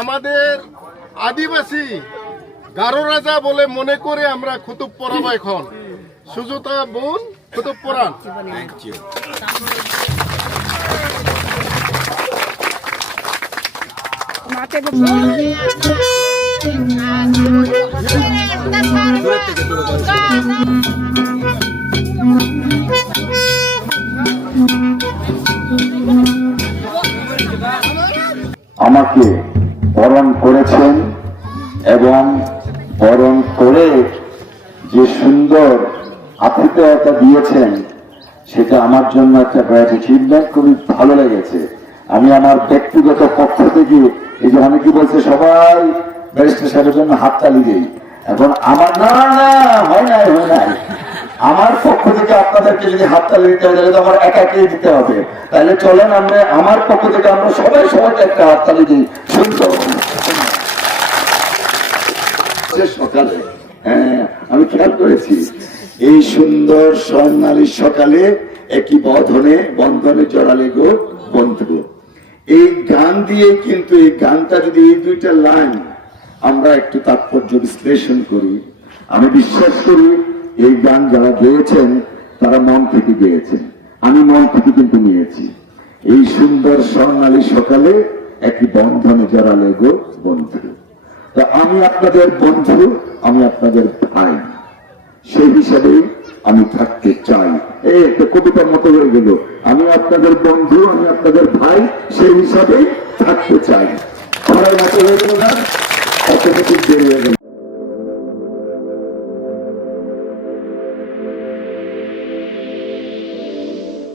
আমাদের আদিবাসী গারো রাজা বলে মনে করে আমরা কুতুব পড়াবো এখন। সুজাতা বোন কুতুব পড়ান। আমাকে বরণ করেছেন এবং বরণ করে যে সুন্দর আতিথেয়তা দিয়েছেন সেটা আমার জন্য একটা অ্যাচিভমেন্ট, খুবই ভালো লেগেছে। আমি আমার ব্যক্তিগত পক্ষ থেকে এই যে অনেকে বলছে সবাই ব্যারিস্টার সাহেবের জন্য হাততালি দেই, এখন আমার না হয় নাই আমার পক্ষ থেকে আপনাদেরকে যদি হাততালি দিতে হয় তাহলে তো আমার একাকেই দিতে হবে। তাহলে চলেন আমরা আমার পক্ষ থেকে আমরা সবাইকে একটা হাততালি দিই। সুন্দর সকালে আমি খেয়াল করেছি এই সুন্দর স্বর্ণালীর সকালে একই বন্ধনে জড়ালে গো বন্ধু। এই গান দিয়ে কিন্তু এই গানটা যদি এই দুইটা লাইন আমরা একটু তাৎপর্য বিশ্লেষণ করি, আমি বিশ্বাস করি এই গান যারা গেয়েছেন তারা মন থেকে গেয়েছেন, আমি মন থেকে কিন্তু নিয়েছি। এই সুন্দর স্বর্ণালী সকালে একই বন্ধনে জড়ালে গো বন্ধু। তা আমি আপনাদের বন্ধু, আমি আপনাদের ভাই, সেই হিসাবে আমি থাকতে চাই। এই একটা কবিতার মতো হয়ে গেল, আমি আপনাদের বন্ধু, আমি আপনাদের ভাই, সেই হিসাবে থাকতে চাই। মতো হয়ে গেল না, অত দেরি হয়ে গেল।